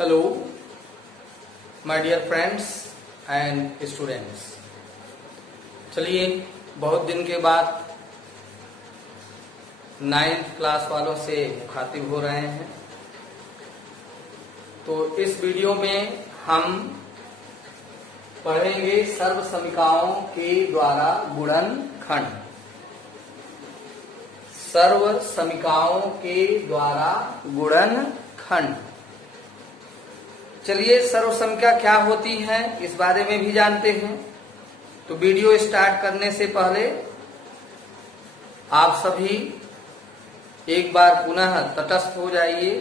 Hello my dear friends and students. चलिए बहुत दिन के बाद 9th क्लास वालों से मुखातिब हो रहे हैं। तो इस वीडियो में हम पढ़ेंगे सर्वसमीकाओं के द्वारा गुणनखंड। सर्वसमीकाओं के द्वारा गुणनखंड। चलिए सर्वसमीका क्या होती है इस बारे में भी जानते हैं। तो वीडियो स्टार्ट करने से पहले आप सभी एक बार पुनः तटस्थ हो जाइए।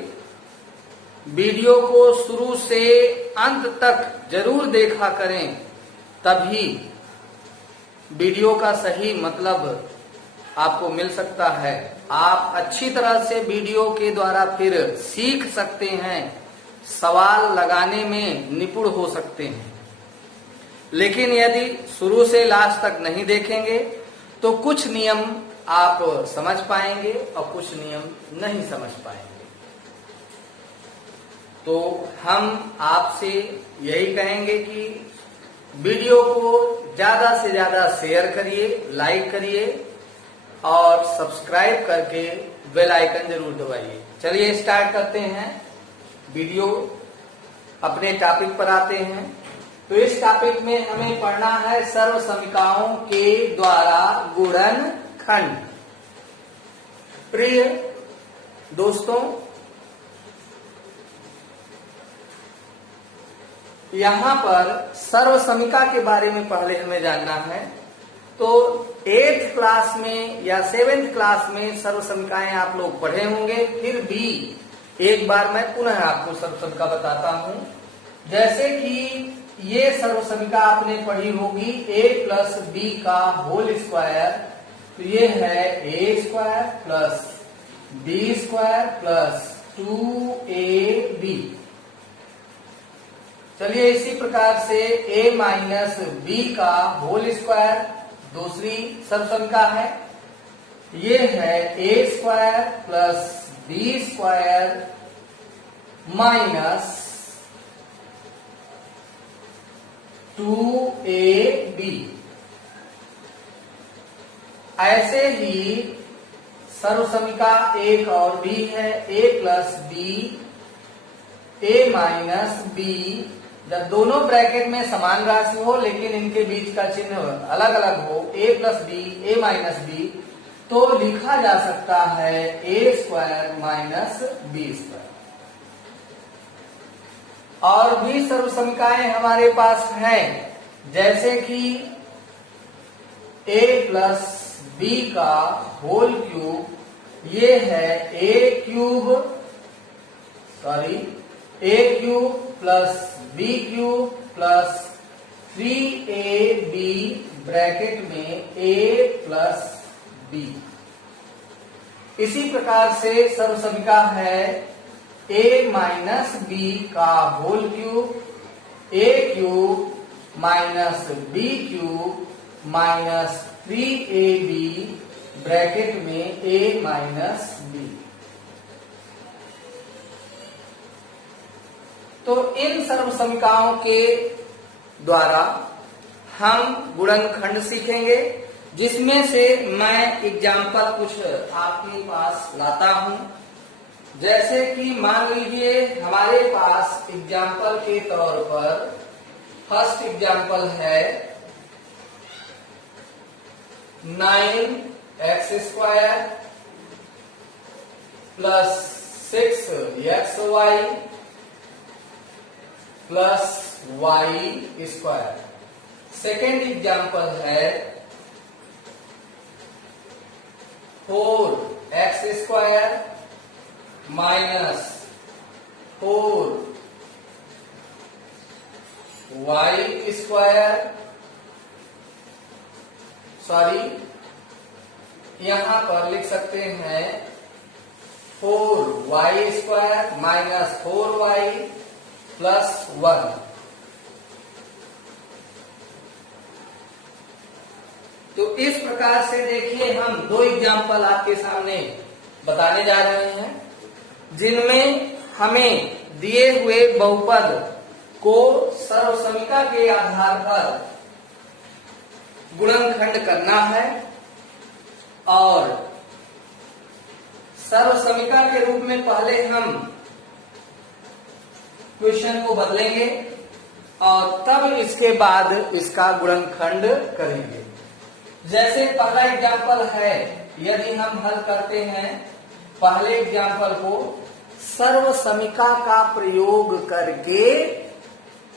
वीडियो को शुरू से अंत तक जरूर देखा करें, तभी वीडियो का सही मतलब आपको मिल सकता है। आप अच्छी तरह से वीडियो के द्वारा फिर सीख सकते हैं, सवाल लगाने में निपुण हो सकते हैं। लेकिन यदि शुरू से लास्ट तक नहीं देखेंगे तो कुछ नियम आप समझ पाएंगे और कुछ नियम नहीं समझ पाएंगे। तो हम आपसे यही कहेंगे कि वीडियो को ज्यादा से ज्यादा शेयर करिए, लाइक करिए और सब्सक्राइब करके बेल आइकन जरूर दबाइए। चलिए स्टार्ट करते हैं वीडियो। अपने टॉपिक पर आते हैं। तो इस टॉपिक में हमें पढ़ना है सर्वसमीकाओं के द्वारा गुणनखंड। प्रिय दोस्तों, यहां पर सर्वसमीका के बारे में पहले हमें जानना है। तो 8th क्लास में या 7th क्लास में सर्वसमीकाएं आप लोग पढ़े होंगे, फिर भी एक बार मैं पुनः आपको सर्वसमीका बताता हूं। जैसे कि ये सर्वसमीका आपने पढ़ी होगी a प्लस बी का होल स्क्वायर। तो ये है a square plus B square plus 2ab। चलिए इसी प्रकार से a माइनस बी का होल स्क्वायर दूसरी सर्वसमीका है। ये है a square plus B square minus 2ab। ऐसे ही सर्वसमीका एक और भी है, a plus B a minus B. जब दोनों ब्रैकेट में समान राशि हो लेकिन इनके बीच का चिन्ह अलग अलग हो, a plus B a minus B, तो लिखा जा सकता है a square minus B square. और भी सर्वसमीकाएं हमारे पास हैं, जैसे कि a प्लस बी का होल क्यूब। ये है a cube plus B cube plus 3ab bracket में a प्लस बी। इसी प्रकार से सर्वसमीका है a माइनस बी का whole cube, a cube minus B cube minus 3ab bracket में a माइनस बी। तो इन सर्वसमीकाओं के द्वारा हम गुणनखंड सीखेंगे, जिसमें से मैं एग्जाम्पल कुछ आपके पास लाता हूं। जैसे कि मान लीजिए हमारे पास एग्जाम्पल के तौर पर फर्स्ट एग्जाम्पल है 9x square plus 6xy plus y square. Second example है 4x square minus 4y square. यहां पर लिख सकते हैं 4y square minus 4y plus 1। तो इस प्रकार से देखिए हम दो एग्जाम्पल आपके सामने बताने जा रहे हैं, जिनमें हमें दिए हुए बहुपद को सर्वसमिका के आधार पर गुणनखंड करना है और सर्वसमिका के रूप में पहले हम क्वेश्चन को बदलेंगे और तब इसके बाद इसका गुणनखंड करेंगे। जैसे पहला एग्जाम्पल है, यदि हम हल करते हैं पहले एग्जाम्पल को, सर्वसमिका का प्रयोग करके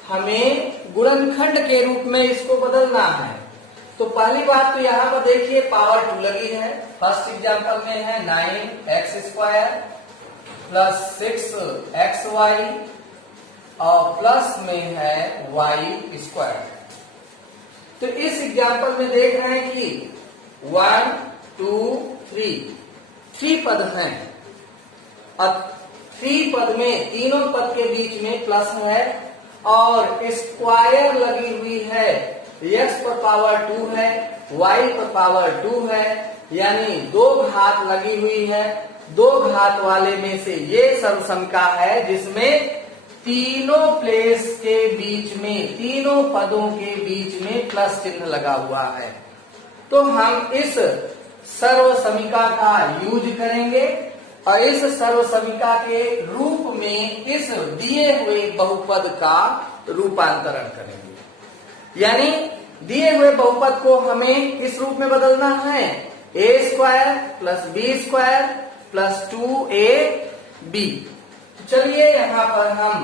हमें गुणनखंड के रूप में इसको बदलना है। तो पहली बात तो यहाँ पर देखिए पावर 2 लगी है। फर्स्ट एग्जाम्पल में है 9x² प्लस 6xy और प्लस में है y²। तो इस एग्जाम्पल में देख रहे हैं कि 1 2 3 पद हैं। अब 3 पद में तीनों पद के बीच में प्लस है और स्क्वायर लगी हुई है। x पर पावर 2 है, y पर पावर 2 है, यानी 2 घात लगी हुई है। 2 घात वाले में से ये सर्वसमिका है जिसमें तीनों प्लेस के बीच में, तीनों पदों के बीच में प्लस चिन्ह लगा हुआ है। तो हम इस सर्वसमिका का यूज करेंगे और इस सर्वसमिका के रूप में इस दिए हुए बहुपद का रूपांतरण करेंगे। यानी दिए हुए बहुपद को हमें किस रूप में बदलना है? a² plus b² plus 2ab। चलिए यहाँ पर हम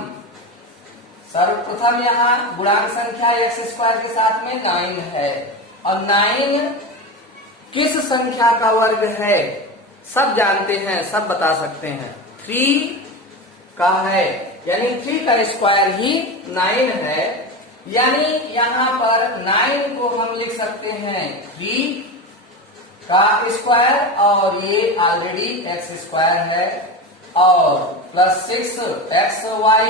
सर्वप्रथम यहाँ गुणांक संख्या x² के साथ में 9 है और 9 किस संख्या का वर्ग है? सब जानते हैं, सब बता सकते हैं। 3 का है, यानी 3 का स्क्वायर ही 9 है। यानी यहाँ पर 9 को हम लिख सकते हैं 3 का स्क्वायर और ये ऑलरेडी x² है और प्लस 6xy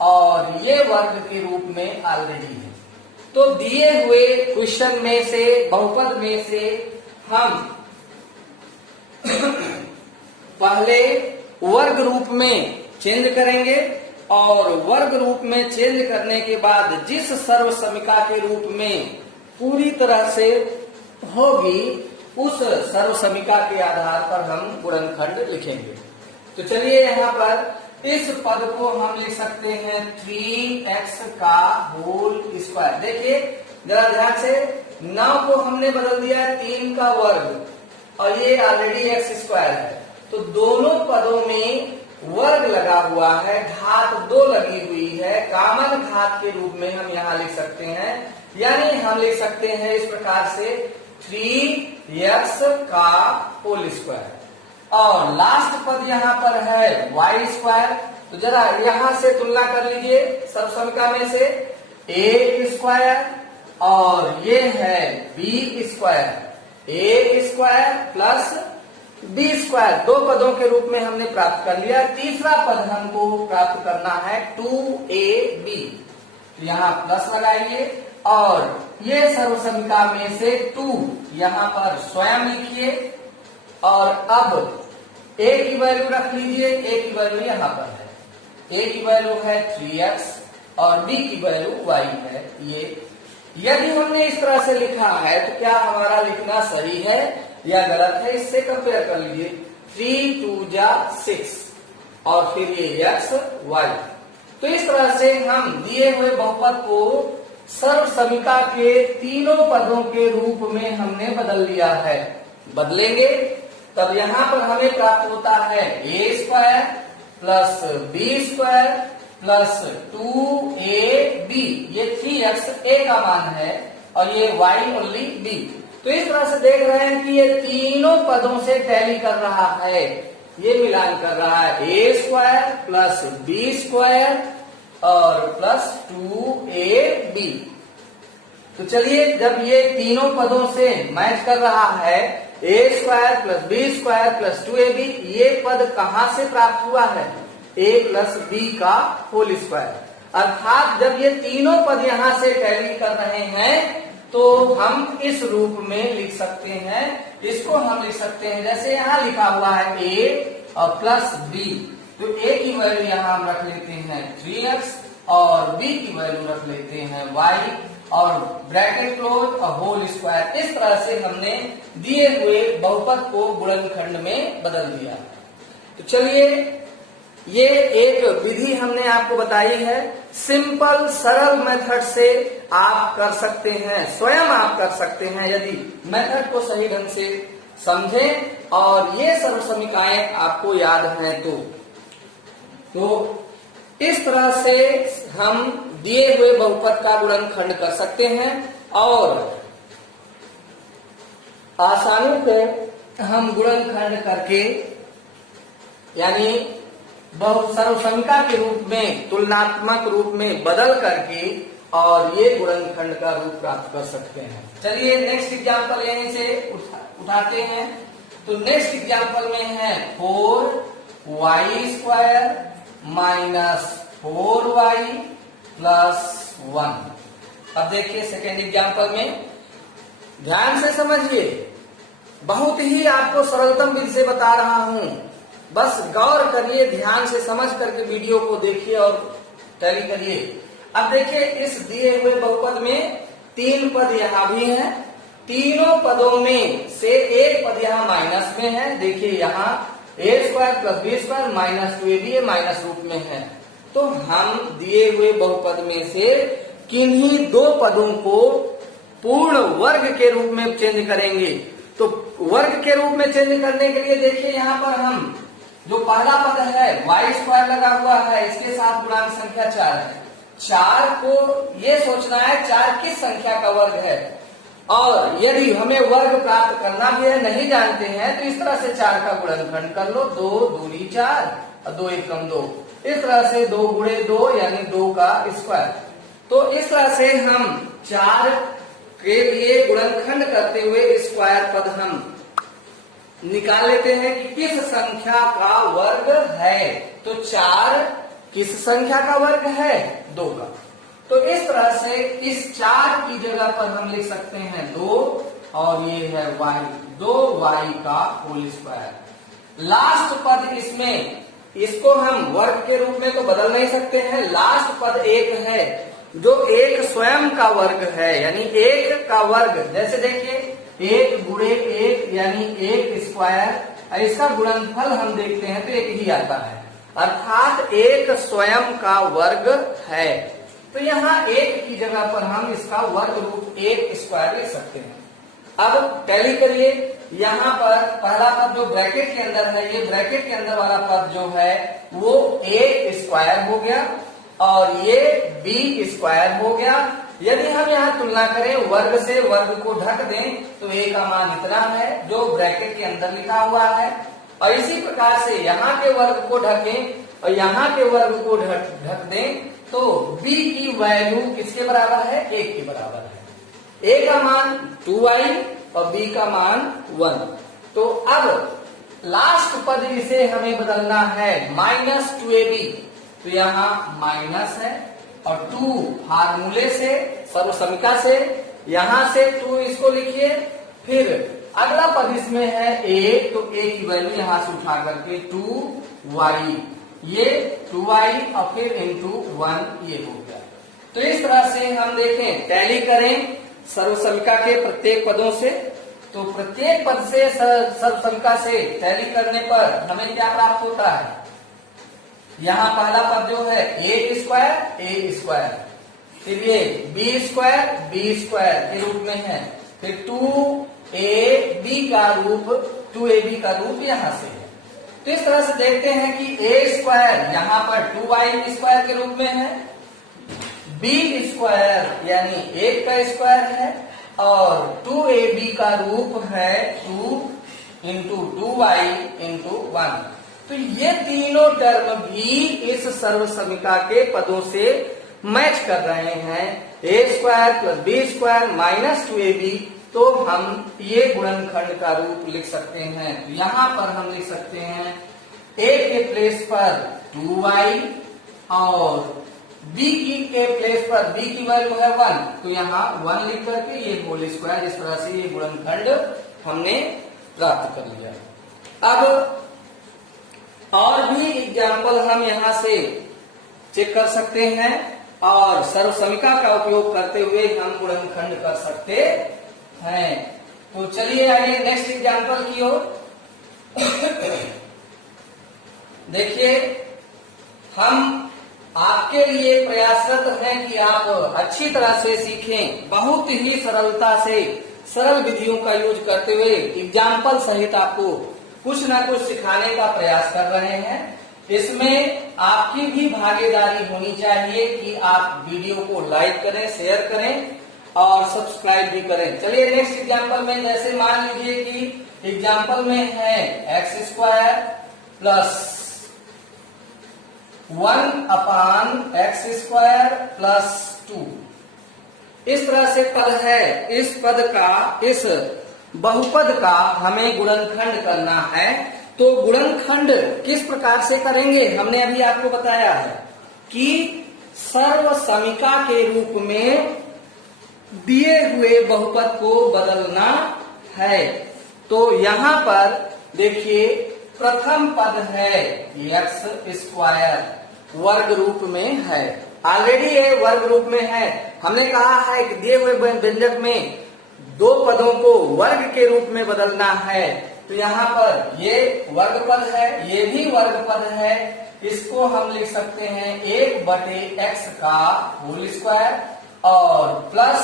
और ये वर्ग के रूप में ऑलरेडी है। तो दिए हुए क्वेश्चन में से, बहुपद में से हम पहले वर्ग रूप में चेंज करेंगे और वर्ग रूप में चेंज करने के बाद जिस सर्वसमिका के रूप में पूरी तरह से होगी उस सर्वसमिका के आधार पर हम गुणनखंड लिखेंगे। तो चलिए यहाँ पर इस पद को हम लिख सकते हैं 3x का होल स्क्वायर। देखिए जरा ध्यान से, 9 को हमने बदल दिया है 3 का वर्ग और ये ऑलरेडी x² है। तो दोनों पदों में वर्ग लगा हुआ है, घात 2 लगी हुई है, कॉमन घात के रूप में हम यहाँ लिख सकते हैं। यानी हम लिख सकते हैं इस प्रकार से 3x का होल स्क्वायर और लास्ट पद यहाँ पर है y²। तो जरा यहाँ से तुलना कर लीजिए सर्वसमिका में से, a² और ये है b²। a² प्लस b², 2 पदों के रूप में हमने प्राप्त कर लिया। तीसरा पद हमको प्राप्त करना है 2ab। यहाँ प्लस लगाइए और ये सर्वसमिका में से 2 यहाँ पर स्वयं लिखिए और अब a की वैल्यू रख लीजिए। a की वैल्यू यहाँ पर है, a की वैल्यू है 3x और b की वैल्यू y है। ये यदि हमने इस तरह से लिखा है तो क्या हमारा लिखना सही है या गलत है? इससे कंपेयर कर लीजिए। 3 2 जा 6 और फिर ये x y। तो इस तरह से हम दिए हुए बहुपद को सर्वसमिका के तीनों पदों के रूप में हमने बदल लिया है। बदलेंगे तब यहाँ पर हमें प्राप्त होता है a² plus b² plus 2ab। ये 3x a का मान है और ये y ओनली b। तो इस तरह से देख रहे हैं कि ये तीनों पदों से टैली कर रहा है, ये मिलान कर रहा है। a² प्लस b² और प्लस 2ab। तो चलिए जब ये तीनों पदों से मैच कर रहा है, a² plus b² plus 2ab, ये पद कहां से प्राप्त हुआ है? a प्लस b का होल स्क्वायर। अर्थात जब ये तीनों पद यहां से टैली कर रहे हैं तो हम इस रूप में लिख सकते हैं। इसको हम लिख सकते हैं जैसे यहाँ लिखा हुआ है a और प्लस b। तो a की वैल्यू यहाँ हम रख लेते हैं 3x और b की वैल्यू रख लेते हैं y और ब्रैकेट क्लोज और होल स्क्वायर। इस तरह से हमने दिए हुए बहुपद को गुणनखंड में बदल दिया। तो चलिए, ये एक विधि हमने आपको बताई है। सिंपल सरल मेथड से आप कर सकते हैं, स्वयं आप कर सकते हैं यदि मेथड को सही ढंग से समझें और ये सर्वसमीकाएं आपको याद हैं तो इस तरह से हम दिए हुए बहुपद का गुणनखंड कर सकते हैं और आसानी से हम गुणनखंड करके यानी सर्वसमीका के रूप में तुलनात्मक रूप में बदल करके और ये गुणनखंड का रूप प्राप्त कर सकते हैं। चलिए नेक्स्ट एग्जांपल यहीं से उठाते हैं। तो नेक्स्ट एग्जांपल में है 4y square minus 4y plus 1। अब देखिए सेकेंड एग्जांपल में ध्यान से समझिए, बहुत ही आपको सरलतम विधि से बता रहा हूं, बस गौर करिए, ध्यान से समझ करके वीडियो को देखिए और टैली करिए। अब देखिए, इस दिए हुए बहुपद में 3 पद यहाँ भी हैं, तीनों पदों में से एक पद यहाँ माइनस में है। देखिए यहाँ a square plus b square minus 2ab minus रूप में है। तो हम दिए हुए बहुपद में से किन्हीं दो पदों को पूर्ण वर्ग के रूप में चेंज करेंगे। तो वर्ग के रूप में चेंज करने के लिए देखिए यहाँ पर हम जो पहला पद है y स्क्वायर लगा हुआ है, इसके साथ गुणांक संख्या 4 है। 4 को ये सोचना है 4 किस संख्या का वर्ग है, और यदि हमें वर्ग प्राप्त करना भी है, नहीं जानते हैं, तो इस तरह से 4 का गुणनखंड कर लो। 2 दूनी 4 और 2 एकम 2, इस तरह से 2 गुणे 2 यानी 2 का स्क्वायर। तो इस तरह से हम 4 के लिए गुणनखंड करते हुए स्क्वायर पद हम निकाल लेते हैं कि किस संख्या का वर्ग है। तो 4 किस संख्या का वर्ग है? 2 का। तो इस तरह से इस 4 की जगह पर हम लिख सकते हैं 2 और ये है y, 2y का होल स्क्वायर। लास्ट पद इसमें, इसको हम वर्ग के रूप में तो बदल नहीं सकते हैं। लास्ट पद एक है जो एक स्वयं का वर्ग है, यानी एक का वर्ग। जैसे देखिए 1 गुणे 1 यानी 1 स्क्वायर, इसका गुणनफल हम देखते हैं तो 1 ही आता है, अर्थात एक स्वयं का वर्ग है। तो यहाँ 1 की जगह पर हम इसका वर्ग रूप 1 स्क्वायर लिख सकते हैं। अब टैली करिए, यहाँ पर पहला पद जो ब्रैकेट के अंदर है, ये ब्रैकेट के अंदर वाला पद जो है वो a स्क्वायर हो गया और ये b स्क्वायर हो गया। यदि हम यहाँ तुलना करें वर्ग से, वर्ग को ढक दें तो a का मान इतना है जो ब्रैकेट के अंदर लिखा हुआ है, और इसी प्रकार से यहाँ के वर्ग को ढकें और यहाँ के वर्ग को ढक दें तो b की वैल्यू किसके बराबर है? 1 के बराबर है। a का मान 2y और b का मान 1। तो अब लास्ट पद इसे हमें बदलना है माइनस 2ab, तो यहाँ माइनस है और 2 फार्मूले से, सर्वसमीका से, यहाँ से 2 इसको लिखिए। फिर अगला पद इसमें है a, तो a की वैल्यू यहाँ से उठा करके 2y, ये 2y और फिर इंटू 1 ये हो गया। तो इस तरह से हम देखें, टैली करें सर्वसमीका के प्रत्येक पदों से। तो प्रत्येक पद से सर्वसमीका से टैली करने पर हमें क्या प्राप्त होता है? यहाँ पहला पद जो है a स्क्वायर, फिर ये b स्क्वायर के रूप में है, फिर 2ab का रूप यहाँ से है। तो इस तरह से देखते हैं कि a स्क्वायर यहाँ पर 2y स्क्वायर के रूप में है, b स्क्वायर यानी 1 का स्क्वायर है और 2ab का रूप है 2 इंटू 2y इंटू 1। तो ये तीनों टर्म भी इस सर्वसमीका के पदों से मैच कर रहे हैं। a square plus b square minus 2ab, तो हम ये गुणनखंड का रूप लिख सकते हैं। तो यहाँ पर हम लिख सकते हैं a के प्लेस पर 2y और b के प्लेस पर b की वैल्यू है 1, तो यहाँ 1 लिख करके ये होल स्क्वायर, इस तरह से ये गुणनखंड हमने प्राप्त कर लिया। अब और भी एग्जाम्पल हम यहाँ से चेक कर सकते हैं और सर्वसमिका का उपयोग करते हुए हम गुणनखंड कर सकते हैं। तो चलिए आइए नेक्स्ट एग्जाम्पल की ओर। देखिए, हम आपके लिए प्रयासरत हैं कि आप अच्छी तरह से सीखें, बहुत ही सरलता से सरल विधियों का यूज करते हुए एग्जाम्पल सहित आपको कुछ ना कुछ सिखाने का प्रयास कर रहे हैं। इसमें आपकी भी भागीदारी होनी चाहिए कि आप वीडियो को लाइक करें, शेयर करें और सब्सक्राइब भी करें। चलिए नेक्स्ट एग्जाम्पल में, जैसे मान लीजिए कि एग्जाम्पल में है x square plus 1/x square plus 2, इस तरह से पद है। इस पद का, इस बहुपद का हमें गुणनखंड करना है। तो गुणनखंड किस प्रकार से करेंगे, हमने अभी आपको बताया है कि सर्वसमिका के रूप में दिए हुए बहुपद को बदलना है। तो यहाँ पर देखिए, प्रथम पद है एक्स स्क्वायर, वर्ग रूप में है, ऑलरेडी ये वर्ग रूप में है। हमने कहा है कि दिए हुए व्यंजक में दो पदों को वर्ग के रूप में बदलना है। तो यहाँ पर ये वर्ग पद है, ये भी वर्ग पद है। इसको हम लिख सकते हैं 1/x का होल स्क्वायर और प्लस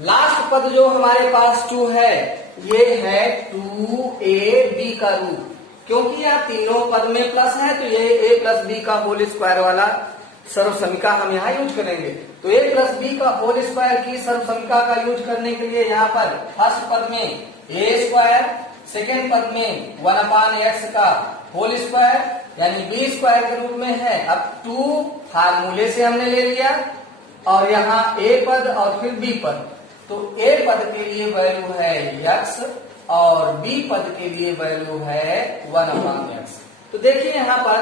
लास्ट पद जो हमारे पास 2 है, ये है 2ab का रूप। क्योंकि यहाँ तीनों पद में प्लस है तो ये a प्लस बी का होल स्क्वायर वाला सर्वसमिका हम यहाँ यूज करेंगे। तो a प्लस बी का होल स्क्वायर की सर्वसमिका का यूज करने के लिए यहाँ पर फर्स्ट पद में a स्क्वायर, सेकेंड पद में 1/x का होल स्क्वायर यानी b स्क्वायर के रूप में है। अब 2 फार्मूले से हमने ले लिया और यहाँ a पद और फिर b पद। तो a पद के लिए वैल्यू है x और b पद के लिए वैल्यू है 1/x। तो देखिए यहाँ पर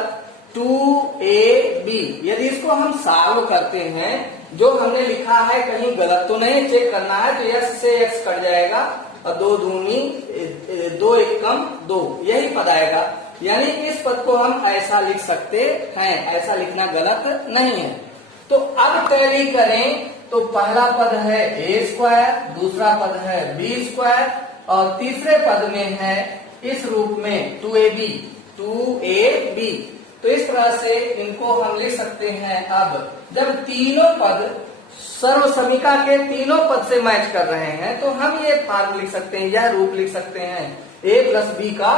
2ab, यदि इसको हम सॉल्व करते हैं, जो हमने लिखा है कहीं गलत तो नहीं, चेक करना है। तो x से x कट जाएगा और 2 दूनी 2 1 कम 2, यही पद आएगा। यानी इस पद को हम ऐसा लिख सकते हैं, ऐसा लिखना गलत नहीं है। तो अब टैली करें तो पहला पद है a स्क्वायर, दूसरा पद है b स्क्वायर और तीसरे पद में है इस रूप में 2ab। तो इस तरह से इनको हम लिख सकते हैं। अब जब तीनों पद सर्वसमिका के तीनों पद से मैच कर रहे हैं तो हम ये फॉर्म लिख सकते हैं, यह रूप लिख सकते हैं a प्लस बी का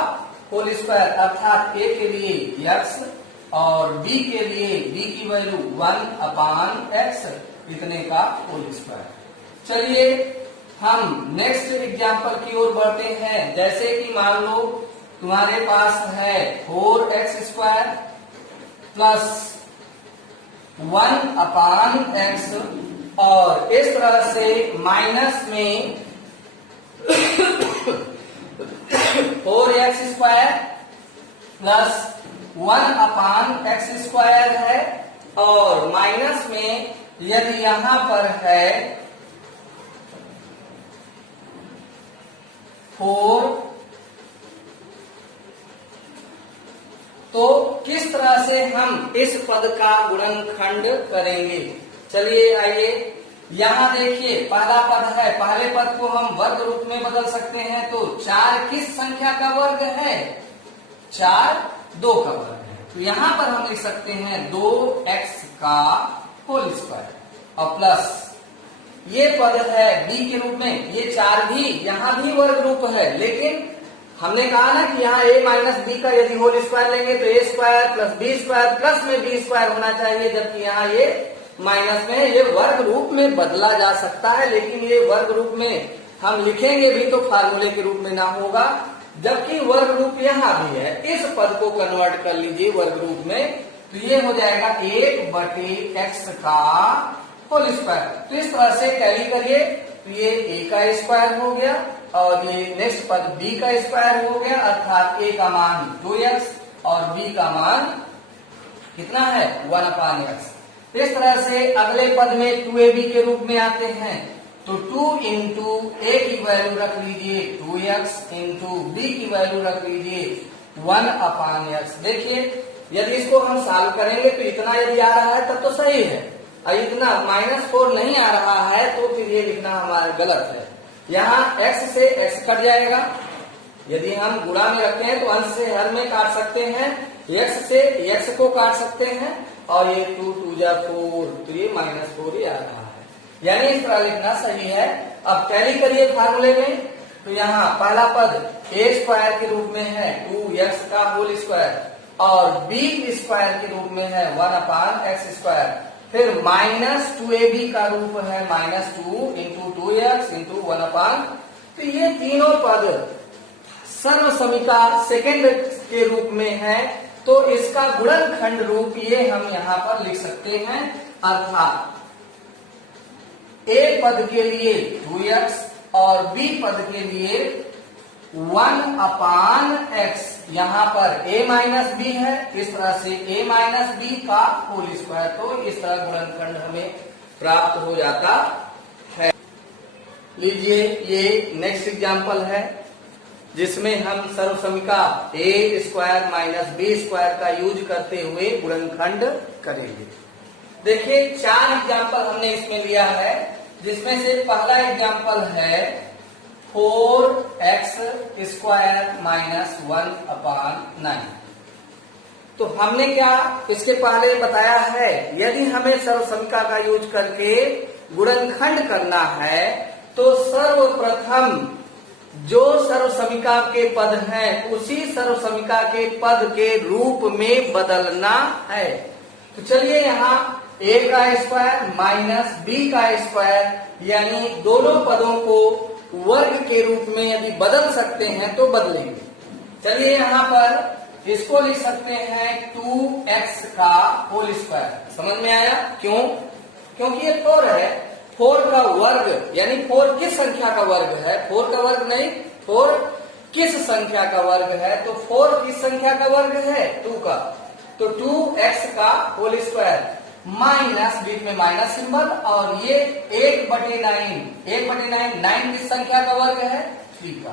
होल स्क्वायर, अर्थात a के लिए x और b के लिए b की वैल्यू 1/x इतने का होल स्क्वायर। चलिए हम नेक्स्ट एग्जाम्पल की ओर बढ़ते हैं। जैसे कि मान लो तुम्हारे पास है 4x स्क्वायर प्लस 1/x और इस तरह से माइनस में 4x square plus 1/x square है और माइनस में यदि यहां पर है 4, तो किस तरह से हम इस पद का गुणनखंड करेंगे। चलिए आइए, यहाँ देखिए पहला पद है, पहले पद को हम वर्ग रूप में बदल सकते हैं। तो 4 किस संख्या का वर्ग है, 4 2 का वर्ग है। तो यहाँ पर हम लिख सकते हैं 2x का होल स्क्वायर और प्लस ये पद है b के रूप में। ये 4 भी यहाँ भी वर्ग रूप है, लेकिन हमने कहा ना कि यहाँ a माइनस बी का यदि होल स्क्वायर लेंगे तो a square plus b square plus में b स्क्वायर होना चाहिए, जबकि यहाँ ये माइनस में। ये वर्ग रूप में बदला जा सकता है, लेकिन ये वर्ग रूप में हम लिखेंगे भी तो फार्मूले के रूप में ना होगा, जबकि वर्ग रूप यहाँ भी है। इस पद को कन्वर्ट कर लीजिए वर्ग रूप में, तो ये हो जाएगा 1/x का होल स्क्वायर। तो इस तरह से कैरी करिए, तो ये a का स्क्वायर हो गया और ये नेक्स्ट पद b का स्क्वायर हो गया, अर्थात a का मान 2x और b का मान कितना है 1/x। इस तरह से अगले पद में 2ab के रूप में आते हैं। तो 2 इंटू a की वैल्यू रख लीजिए 2x, इंटू b की वैल्यू रख लीजिए 1/x। देखिए यदि इसको हम सॉल्व करेंगे तो इतना यदि आ रहा है तब तो सही है, और इतना -4 नहीं आ रहा है तो फिर ये लिखना हमारा गलत है। यहाँ x से x कट जाएगा, यदि हम गुणा में रखते हैं तो अंश से हर में काट सकते हैं, x से x को काट सकते हैं, और ये 2 2 जा 4, तो ये -4 ही आ रहा है, यानी इस तरह लिखना सही है। अब टैली करिए फार्मूले में, तो यहाँ पहला पद a² के रूप में है 2x का होल स्क्वायर, और b² के रूप में है 1/x², फिर -2ab का रूप है -2 इंटू 2x इंटू 1/, तो ये तीनों पद सर्वसमीका सेकेंड के रूप में है, तो इसका गुणनखंड रूप ये हम यहाँ पर लिख सकते हैं, अर्थात a पद के लिए 2x और b पद के लिए 1/x, यहाँ पर a माइनस बी है, इस तरह से a माइनस बी का होल स्क्वायर, तो इस तरह गुणनखंड हमें प्राप्त हो जाता है। लीजिए ये नेक्स्ट एग्जांपल है जिसमें हम सर्वसमीका a² माइनस b² का यूज करते हुए गुणनखंड करेंगे। देखिए 4 एग्जांपल हमने इसमें लिया है, जिसमें से पहला एग्जांपल है 4x² माइनस 1/9। तो हमने क्या इसके पहले बताया है, यदि हमें सर्वसमीका का यूज करके गुणनखंड करना है तो सर्वप्रथम जो सर्वसमीका के पद हैं उसी सर्वसमीका के पद के रूप में बदलना है। तो चलिए यहाँ a का स्क्वायर माइनस b का स्क्वायर यानी दोनों पदों को वर्ग के रूप में यदि बदल सकते हैं तो बदलेंगे। चलिए यहाँ पर इसको लिख सकते हैं 2x का होल स्क्वायर। समझ में आया क्यों? क्योंकि ये 4 है, 4 का वर्ग यानी 4 किस संख्या का वर्ग है, 4 का वर्ग नहीं, 4 किस संख्या का वर्ग है, तो 4 किस संख्या का वर्ग है, 2 का, तो 2x का होल स्क्वायर माइनस बीच में माइनस सिंबल, और ये 1/9 9 किस संख्या का वर्ग है, 3 का,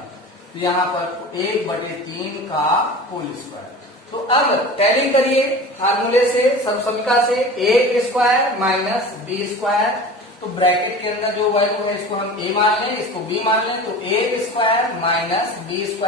तो यहाँ पर 1/3 का होल स्क्वायर। तो अब टैली करिए फार्मूले से, सर्वसमीका से, a स्क्वायर माइनस b², तो ब्रैकेट के अंदर जो वैल्यू है इसको हम a मान लें, इसको b मान लें, तो a² माइनस b²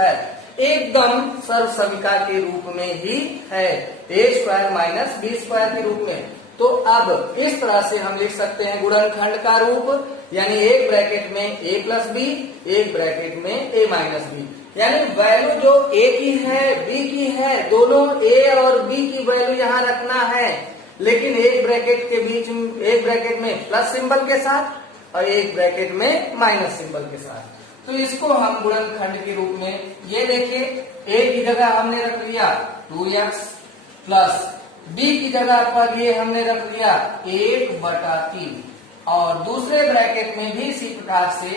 एकदम सर्वसमीका के रूप में ही है, a² माइनस b² के रूप में। तो अब इस तरह से हम लिख सकते हैं गुणनखंड का रूप, यानी एक ब्रैकेट में a प्लस बी, एक ब्रैकेट में a माइनस बी, यानी वैल्यू जो a की है b की है, दोनों a और b की वैल्यू यहाँ रखना है, लेकिन एक ब्रैकेट के बीच में, एक ब्रैकेट में प्लस सिंबल के साथ और एक ब्रैकेट में माइनस सिंबल के साथ। तो इसको हम गुणनखंड के रूप में, ये देखिए a की जगह हमने रख लिया 2x प्लस b की जगह पर ये हमने रख लिया 1/3, और दूसरे ब्रैकेट में भी इसी प्रकार से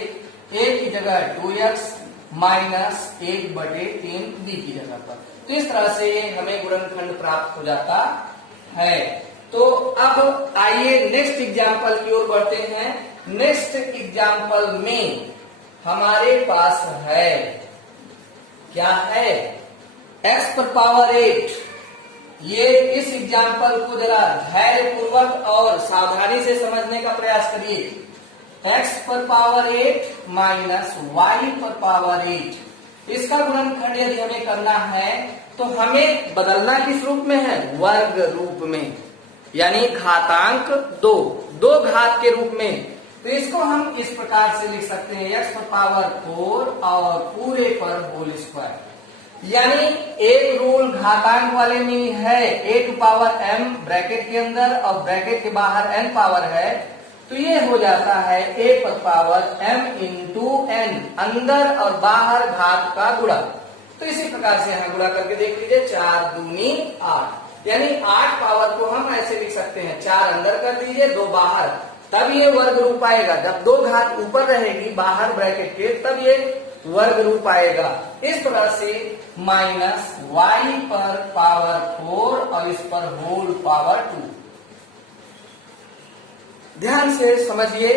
a की जगह 2x माइनस 1/3 b की जगह पर। तो इस तरह से हमें गुणनखंड प्राप्त हो जाता है। तो अब आइए नेक्स्ट एग्जाम्पल की ओर बढ़ते हैं। नेक्स्ट एग्जाम्पल में हमारे पास है, क्या है, x⁻8। ये इस एग्जाम्पल को जरा धैर्य पूर्वक और सावधानी से समझने का प्रयास करिए। x⁻8 माइनस y⁻8, इसका गुणनखंड यदि हमें करना है तो हमें बदलना किस रूप में है, वर्ग रूप में, यानी घातांक 2 घात के रूप में। तो इसको हम इस प्रकार से लिख सकते हैं x⁻4 और पूरे पर होल स्क्वायर, यानी एक रूल घातांक वाले में है a⁻m ब्रैकेट के अंदर और ब्रैकेट के बाहर n पावर है, तो ये हो जाता है a⁻m इंटू n, अंदर और बाहर घात का गुणा। तो इसी प्रकार से हम गुणा करके देख लीजिए, 4 दूनी 8, यानी 8 पावर को हम ऐसे लिख सकते हैं, 4 अंदर कर दीजिए 2 बाहर, तब ये वर्ग रूप आएगा। जब 2 घात ऊपर रहेगी बाहर ब्रैकेट के, तब ये वर्ग रूप आएगा। इस तरह से माइनस y⁻4 और इस पर होल पावर 2। ध्यान से समझिए,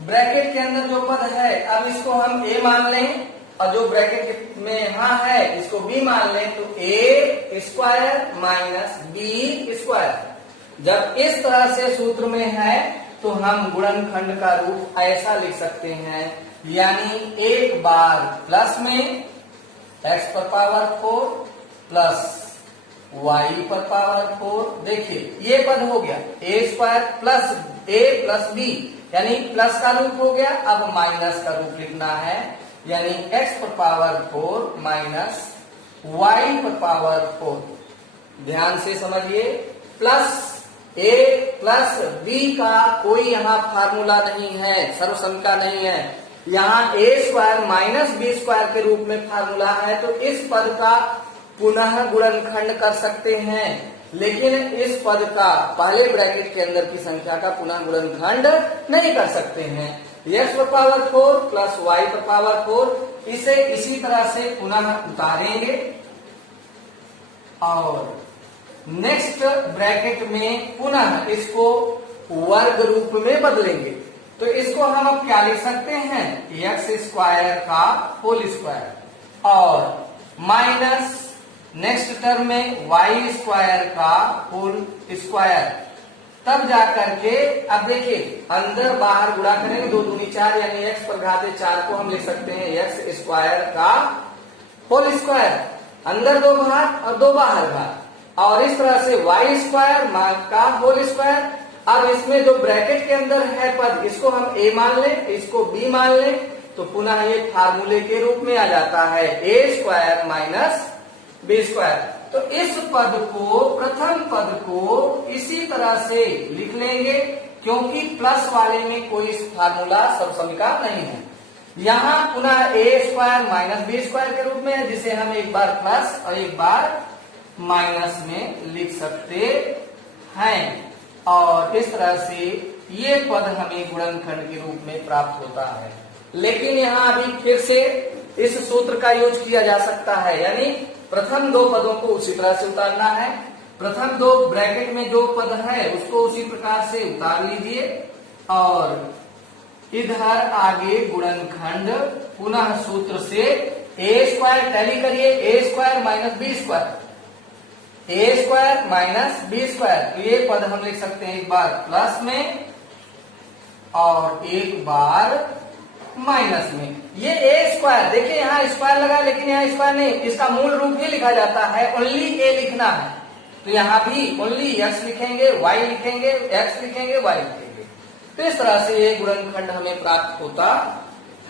ब्रैकेट के अंदर जो पद है, अब इसको हम a मान लें, और जो ब्रैकेट में यहाँ है इसको b मान लें तो a square minus b square. जब इस तरह से सूत्र में है तो हम गुणनखंड का रूप ऐसा लिख सकते हैं, यानी एक बार प्लस में x पर पावर 4 प्लस y पर पावर 4। देखिए ये पद हो गया a square plus a plus b, यानी प्लस का रूप हो गया। अब माइनस का रूप लिखना है, यानी x पर पावर 4 माइनस y पर पावर 4। ध्यान से समझिए, प्लस a प्लस b का कोई यहाँ फार्मूला नहीं है, सर्वसंख्या नहीं है। यहाँ a square minus b square के रूप में फार्मूला है, तो इस पद का पुनः गुणनखंड कर सकते हैं, लेकिन इस पद का पहले ब्रैकेट के अंदर की संख्या का पुनः गुणनखंड नहीं कर सकते हैं। x पर पावर 4 प्लस y पर पावर 4, इसे इसी तरह से पुनः उतारेंगे और नेक्स्ट ब्रैकेट में पुनः इसको वर्ग रूप में बदलेंगे। तो इसको हम अब क्या लिख सकते हैं, x स्क्वायर का होल स्क्वायर और माइनस नेक्स्ट टर्म में y स्क्वायर का होल स्क्वायर। तब जाकर के अब देखिए अंदर बाहर गुणा करेंगे, 2 दूनी 4 यानी x पर घाते 4 को हम लिख सकते हैं x स्क्वायर का होल स्क्वायर, अंदर 2 घात और 2 बाहर घात, और इस तरह से y स्क्वायर का होल स्क्वायर। अब इसमें जो ब्रैकेट के अंदर है पद, इसको हम a मान लें, इसको b मान लें, तो पुनः ये फार्मूले के रूप में आ जाता है a square minus b square. तो इस पद को, प्रथम पद को इसी तरह से लिख लेंगे, क्योंकि प्लस वाले में कोई फार्मूला सर्वसंख्या नहीं है। यहाँ पुनः a square minus b square के रूप में है, जिसे हम एक बार प्लस और एक बार माइनस में लिख सकते हैं, और इस तरह से ये पद हमें गुणनखंड के रूप में प्राप्त होता है। लेकिन यहाँ अभी फिर से इस सूत्र का यूज किया जा सकता है, यानी प्रथम 2 पदों को उसी तरह से उतारना है। प्रथम 2 ब्रैकेट में जो पद है उसको उसी प्रकार से उतार लीजिए और इधर आगे गुणनखंड पुनः सूत्र से a स्क्वायर टैली करिए, a square minus b square, a square minus b square. तो ये पद हम लिख सकते हैं एक बार प्लस में और एक बार माइनस में। ये a स्क्वायर, देखिए यहाँ स्क्वायर लगा लेकिन यहाँ स्क्वायर नहीं, इसका मूल रूप ही लिखा जाता है, ओनली a लिखना है। तो यहाँ भी ओनली x लिखेंगे, y लिखेंगे, x लिखेंगे, y लिखेंगे। तो इस तरह से ये गुणनखंड हमें प्राप्त होता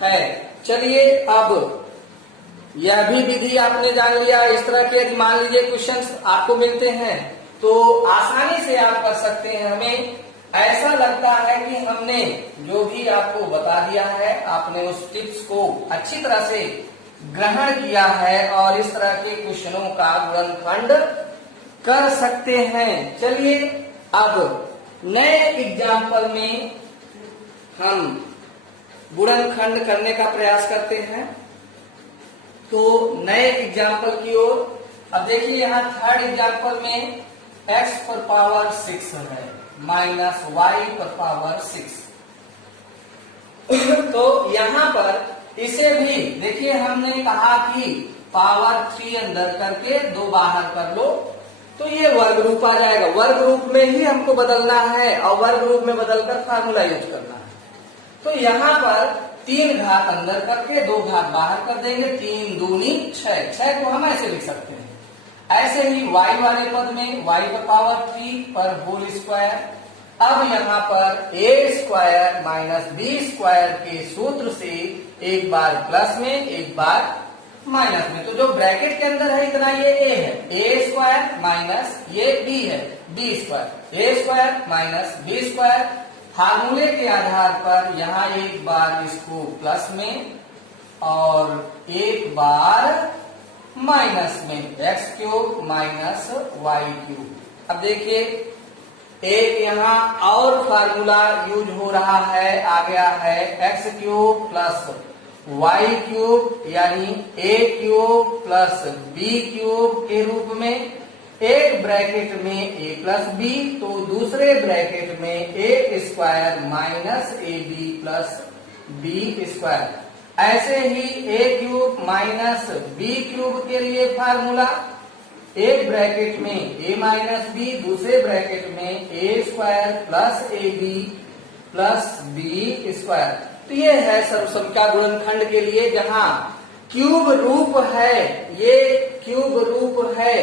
है। चलिए अब यह भी विधि आपने जान लिया। इस तरह के यदि मान लीजिए क्वेश्चंस आपको मिलते हैं तो आसानी से आप कर सकते हैं। हमें ऐसा लगता है कि हमने जो भी आपको बता दिया है, आपने उस टिप्स को अच्छी तरह से ग्रहण किया है और इस तरह के क्वेश्चनों का गुणनखंड कर सकते हैं। चलिए अब नए एग्जाम्पल में हम गुणनखंड करने का प्रयास करते हैं। तो नए एग्जाम्पल की ओर अब देखिए, यहाँ थर्ड एग्जाम्पल में x पर पावर 6 है माइनस y पर पावर 6। तो यहाँ पर इसे भी देखिए, हमने कहा कि पावर 3 अंदर करके 2 बाहर कर लो, तो ये वर्ग रूप आ जाएगा। वर्ग रूप में ही हमको बदलना है और वर्ग रूप में बदलकर फार्मूला यूज करना है। तो यहाँ पर 3 घात अंदर करके 2 घात बाहर कर देंगे, 3 दूनी 6। 6 को हम ऐसे लिख सकते हैं। ऐसे ही y वाले पद में y पर पावर 3 पर होल स्क्वायर। अब यहाँ पर a square minus b square के सूत्र से एक बार प्लस में एक बार माइनस में। तो जो ब्रैकेट के अंदर है इतना ये a है, a स्क्वायर माइनस ये b है, b square, a square minus b square. फार्मूले के आधार पर यहाँ एक बार इसको प्लस में और एक बार माइनस में, X cube minus Y cube. अब देखिए एक यहाँ और फार्मूला यूज हो रहा है, आ गया है X cube plus Y cube यानी A cube plus B cube के रूप में। एक ब्रैकेट में a प्लस बी, तो दूसरे ब्रैकेट में a square minus A B plus B square. ऐसे ही A cube minus B cube के लिए फार्मूला, एक ब्रैकेट में a माइनस बी, दूसरे ब्रैकेट में A square plus A B plus B square. तो ये है सर्वसंख्या गुणनखंड के लिए, जहां क्यूब रूप है, ये क्यूब रूप है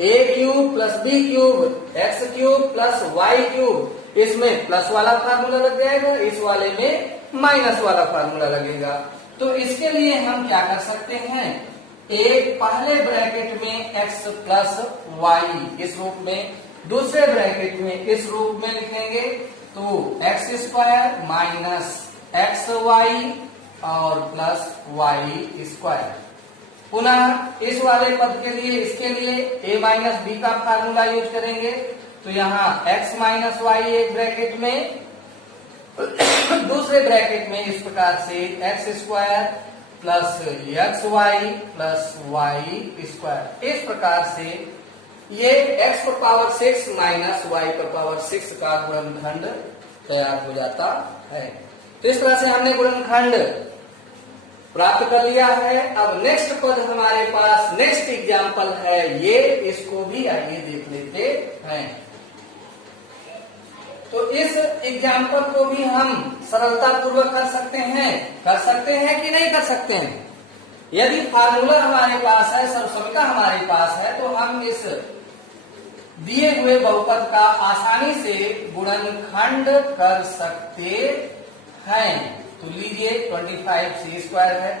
A cube plus B cube X cube plus Y cube, इसमें प्लस वाला फार्मूला लग जाएगा, इस वाले में माइनस वाला फार्मूला लगेगा। तो इसके लिए हम क्या कर सकते हैं, एक पहले ब्रैकेट में x प्लस वाई इस रूप में, दूसरे ब्रैकेट में इस रूप में लिखेंगे, तो X square minus X Y और प्लस वाई स्क्वायर। पुनः इस वाले पद के लिए, इसके लिए a माइनस बी का फार्मूला यूज करेंगे, तो यहाँ x माइनस वाई एक ब्रैकेट में, दूसरे ब्रैकेट में इस प्रकार से X square plus X Y plus Y square. इस प्रकार से ये x पर पावर 6 माइनस y पर पावर 6 का गुणनखंड तैयार हो जाता है। तो इस तरह से हमने गुणनखंड प्राप्त कर लिया है। अब नेक्स्ट पद हमारे पास, नेक्स्ट एग्जाम्पल है ये, इसको भी आइए देख लेते हैं। तो इस एग्जाम्पल को भी हम सरलता पूर्वक कर सकते हैं कि नहीं कर सकते हैं। यदि फार्मूला हमारे पास है, सर्वसंख्या हमारे पास है, तो हम इस दिए हुए बहुपद का आसानी से गुणनखंड कर सकते हैं। तो लीजिए 25c स्क्वायर है,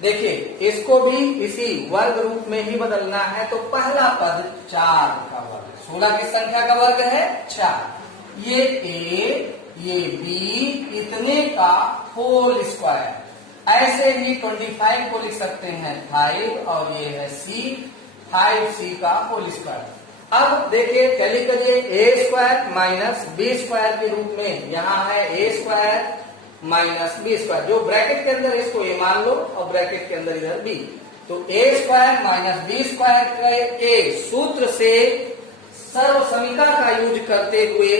देखिए इसको भी इसी वर्ग रूप में ही बदलना है। तो पहला पद 4 का वर्ग, 16 की संख्या का वर्ग है 4, ये a ये b इतने का होल स्क्वायर। ऐसे ही 25 को लिख सकते हैं 5 और ये है c, 5c का होल स्क्वायर। अब देखिए कैली करिए, ए स्क्वायर माइनस बी स्क्वायर के रूप में, यहाँ है ए स्क्वायर माइनस बी स्क्वायर, जो ब्रैकेट के अंदर इसको ए मान लो और ब्रैकेट के अंदर इधर बी। तो ए स्क्वायर माइनस बी स्क्वायर के सूत्र से सर्वसमीका का यूज करते हुए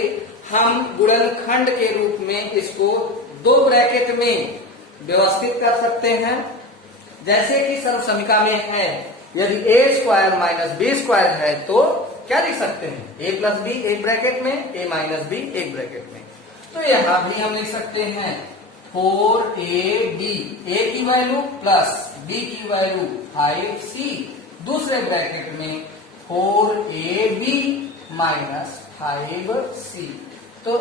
हम गुणनखंड के रूप में इसको दो ब्रैकेट में व्यवस्थित कर सकते हैं। जैसे कि सर्वसमीका में है, यदि ए स्क्वायर माइनस बी स्क्वायर है तो क्या लिख सकते हैं, ए प्लस बी एक ब्रैकेट में, ए माइनस बी एक ब्रैकेट में। तो यहां भी हम लिख सकते हैं 4ab, ए की वैल्यू प्लस बी की वैल्यू 5c, दूसरे ब्रैकेट में 4ab माइनस 5c। तो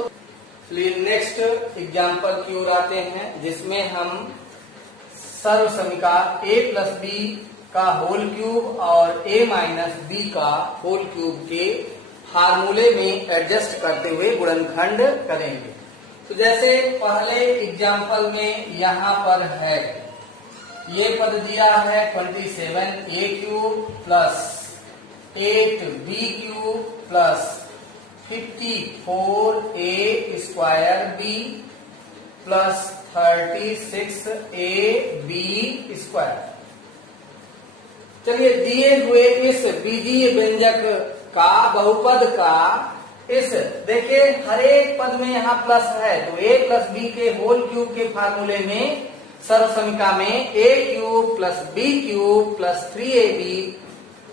नेक्स्ट एग्जाम्पल की ओर आते हैं, जिसमें हम सर्वसमीका a प्लस बी का होल क्यूब और a माइनस बी का होल क्यूब के फार्मूले में एडजस्ट करते हुए गुणनखंड करेंगे। तो जैसे पहले एग्जाम्पल में यहाँ पर है, ये पद दिया है 27a cube plus 8b cube plus 54a square B plus 36ab square. चलिए दिए हुए इस बीजीय व्यंजक का, बहुपद का, इस देखिए हर एक पद में यहाँ प्लस है, तो a प्लस बी के होल क्यूब के फार्मूले में सर्वसमीका में a cube plus b cube plus 3ab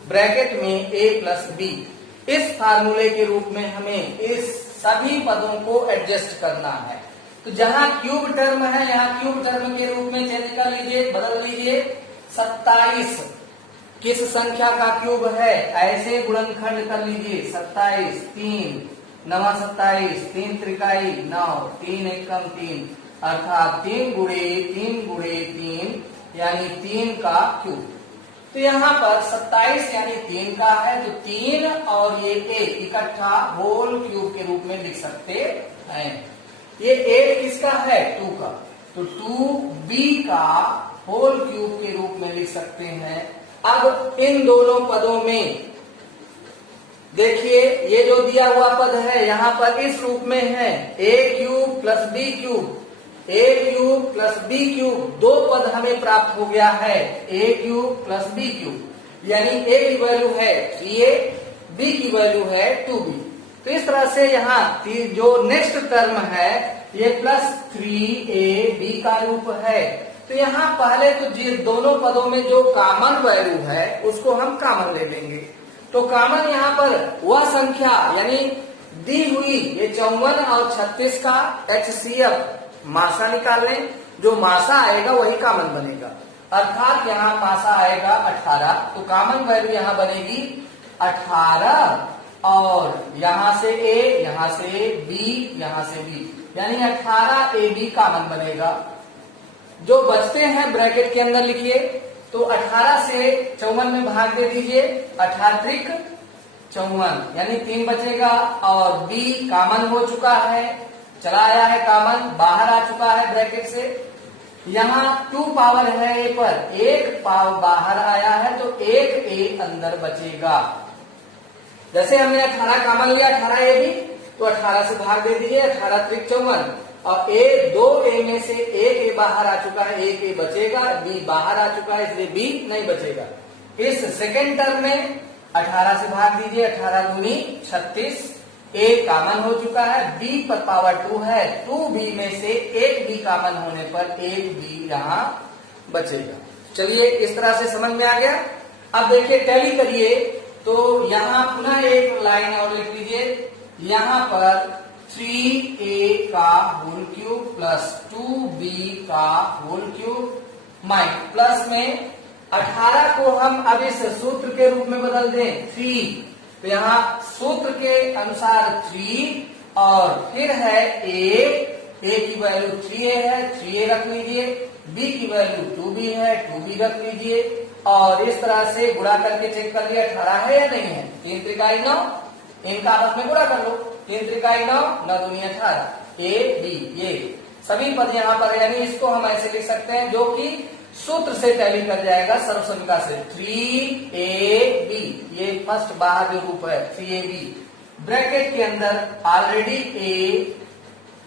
bracket में a प्लस b, इस फार्मूले के रूप में हमें इस सभी पदों को एडजस्ट करना है। तो जहां क्यूब टर्म है, यहाँ क्यूब टर्म के रूप में चेंज कर लीजिए, बदल लीजिए। 27 किस संख्या का क्यूब है, ऐसे गुणनखंड कर लीजिए। 27 3 9 27, 3 त्रिकाई 9, 3 एकम 3, अर्थात 3 गुणे 3 यानी 3 का क्यूब। तो यहाँ पर 27 यानी 3 का है, तो 3 और ये a इकट्ठा होल क्यूब के रूप में लिख सकते हैं। ये a किसका है, 2 का, तो 2b का होल क्यूब के रूप में लिख सकते हैं। अब इन दोनों पदों में देखिए, ये जो दिया हुआ पद है यहाँ पर इस रूप में है, a cube plus b cube, a cube plus b cube, दो पद हमें प्राप्त हो गया है, a cube plus b cube, यानी a की वैल्यू है 3a, b की वैल्यू है 2b। तो इस तरह से यहाँ जो नेक्स्ट टर्म है ये प्लस 3ab का रूप है। तो यहाँ पहले तो ये दोनों पदों में जो कॉमन वैल्यू है उसको हम कॉमन ले लेंगे। तो कॉमन यहाँ पर वह संख्या यानी दी हुई ये 54 और 36 का HCF मासा निकाल लें, जो मासा आएगा वही कॉमन बनेगा, अर्थात यहाँ मासा आएगा 18। तो कॉमन वैल्यू यहाँ बनेगी 18 और यहाँ से A, यहाँ से B, यहाँ से B, यानी 18 AB कॉमन बनेगा। जो बचते हैं ब्रैकेट के अंदर लिखिए, तो 18 से 54 में भाग दे दीजिए, 18 त्रिक 54 यानी 3 बचेगा और B कॉमन हो चुका है, चला आया है कॉमन, बाहर आ चुका है ब्रैकेट से। यहाँ 2 पावर है A पर, 1 पावर बाहर आया है तो 1 A अंदर बचेगा। जैसे हमने 18 कॉमन लिया 18 ए भी, तो 18 से भाग दे दीजिए, 18 त्रिक 54 और ए 2A में से 1 A बाहर आ चुका है, 1 A बचेगा, B बाहर आ चुका है इसलिए B नहीं बचेगा। इस सेकेंड टर्म में 18 से भाग दीजिए, 18 दूनी 36, A कॉमन हो चुका है, B पर पावर 2 है, 2B में से 1 B कॉमन होने पर 1 B यहाँ बचेगा। चलिए इस तरह से समझ में आ गया। अब देखिए टैली करिए, तो यहाँ पुनः एक लाइन और लिख लीजिए, यहाँ पर 3A का होल क्यूब प्लस 2B का होल क्यूब माइनस प्लस में 18 को हम अब इस सूत्र के रूप में बदल दें 3, तो यहाँ सूत्र के अनुसार 3 और फिर है A की वैल्यू 3A है, 3A रख लीजिए, B की वैल्यू 2B है, 2B रख लीजिए और इस तरह से गुणा करके चेक कर लिया 18 है या नहीं है। 3 त्रिकाई 9, इनका आपस में गुणा कर लो, 3 त्रिकाई 9, 9 दूनी 18, A B ये सभी पद यहाँ पर, यानी इसको हम ऐसे लिख सकते हैं जो कि सूत्र से टैली कर जाएगा सर्वसंख्या से 3AB, ये फर्स्ट बाहर जो रूप है 3AB, ब्रैकेट के अंदर already A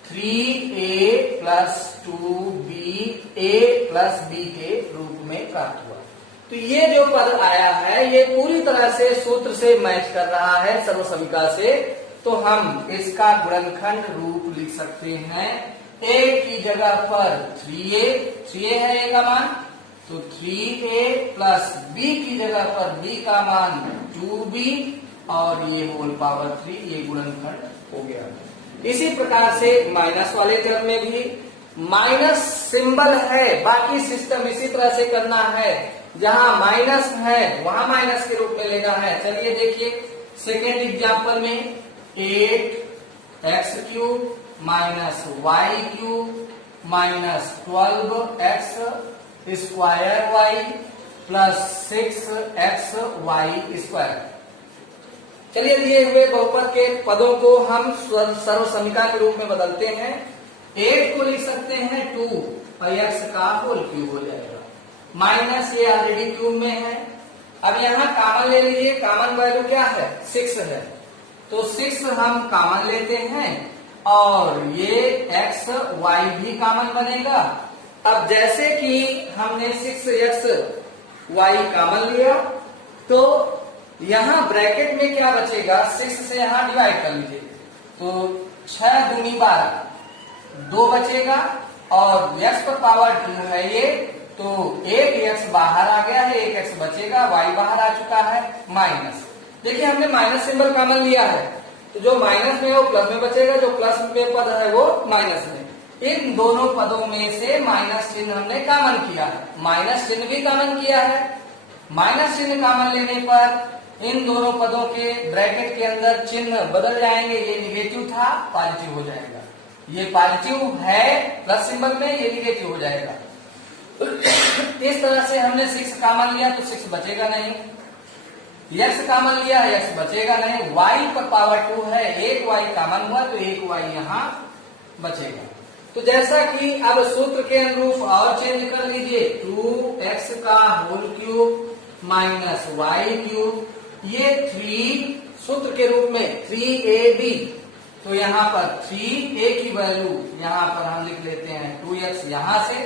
3A plus 2B A plus B के रूप में प्राप्त हुआ। तो ये जो पद आया है ये पूरी तरह से सूत्र से मैच कर रहा है सर्वसंख्या से, तो हम इसका गुणनखंड रूप लिख सकते हैं। A की जगह पर 3A है A का मान, तो 3A प्लस B की जगह पर B का मान 2B और ये होल पावर 3, ये गुणनखंड हो गया। इसी प्रकार से माइनस वाले टर्म में भी माइनस सिंबल है, बाकी सिस्टम इसी तरह से करना है, जहां माइनस है वहां माइनस के रूप में लेना है। चलिए देखिए सेकेंड एग्जांपल में 8x cube minus y cube minus 12x square y plus 6x y square. चलिए दिए हुए बहुपद के पदों को हम सर्वसंख्या के रूप में बदलते हैं। 8 को लिख सकते हैं 2 और x का होल क्यूब हो जाएगा, माइनस ये ऑलरेडी क्यूब में है। अब यहाँ कॉमन ले लीजिए, कॉमन वैल्यू क्या है 6 है, तो 6 हम कॉमन लेते हैं और ये x y भी कॉमन बनेगा। अब जैसे कि हमने 6x y कॉमन लिया, तो यहाँ ब्रैकेट में क्या बचेगा, 6 से यहाँ डिवाइड कर लीजिए, तो 6 दूनी 12, 2 बचेगा और x पर पावर 2 है ये, तो 1x बाहर आ गया है, 1x बचेगा, y बाहर आ चुका है माइनस। देखिए हमने माइनस सिंबल कॉमन लिया है, तो जो माइनस में है वो प्लस में बचेगा, जो प्लस में पद है वो माइनस में। इन दोनों पदों में से माइनस चिन्ह हमने कॉमन किया है, माइनस चिन्ह भी कॉमन किया है। माइनस चिन्ह कॉमन लेने पर इन दोनों पदों के ब्रैकेट के अंदर चिन्ह बदल जाएंगे, ये निगेटिव था पॉजिटिव हो जाएगा, ये पॉजिटिव है प्लस सिंबल में, ये निगेटिव हो जाएगा। इस तरह से हमने 6 कॉमन लिया तो 6 बचेगा नहीं, x कॉमन लिया है x बचेगा नहीं, y पर पावर 2 है, 1 y कॉमन हुआ तो 1 y यहाँ बचेगा। तो जैसा कि अब सूत्र के अनुरूप और चेंज कर लीजिए, 2x का whole cube minus y cube, ये 3 सूत्र के रूप में 3ab, तो यहाँ पर 3a की वैल्यू यहाँ पर हम लिख लेते हैं 2x यहाँ से,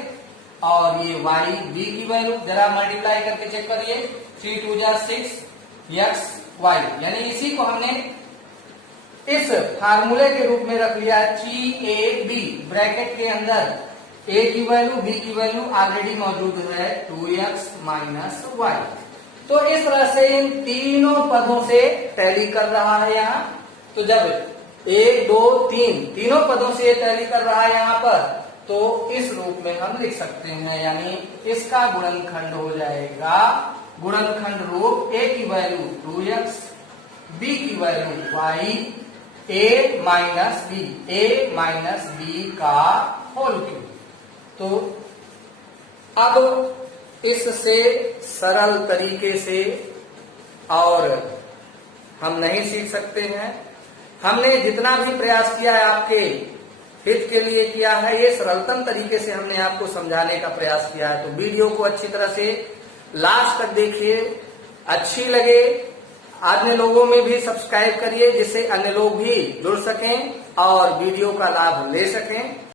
और ये y b की वैल्यू जरा मल्टीप्लाई करके चेक करिए, 3 2 जा 6 x y, यानी इसी को हमने इस फार्मूले के रूप में रख लिया 3ab, ब्रैकेट के अंदर ए की वैल्यू बी की वैल्यू ऑलरेडी मौजूद है 2x माइनस वाई। तो इस तरह से इन तीनों पदों से टैली कर रहा है यहाँ। तो जब 1 2 3 तीनों पदों से ये टैली कर रहा है यहाँ पर, तो इस रूप में हम लिख सकते हैं, यानी इसका गुणनखंड हो जाएगा गुणनखंड रूप a की वैल्यू 2x b की value y a minus B का होल क्यूब। तो अब इससे सरल तरीके से और हम नहीं सीख सकते हैं। हमने जितना भी प्रयास किया है आपके हित के लिए किया है, ये सरलतम तरीके से हमने आपको समझाने का प्रयास किया है। तो वीडियो को अच्छी तरह से लास्ट तक देखिए, अच्छी लगे अन्य लोगों में भी सब्सक्राइब करिए, जिससे अन्य लोग भी जुड़ सकें और वीडियो का लाभ ले सकें।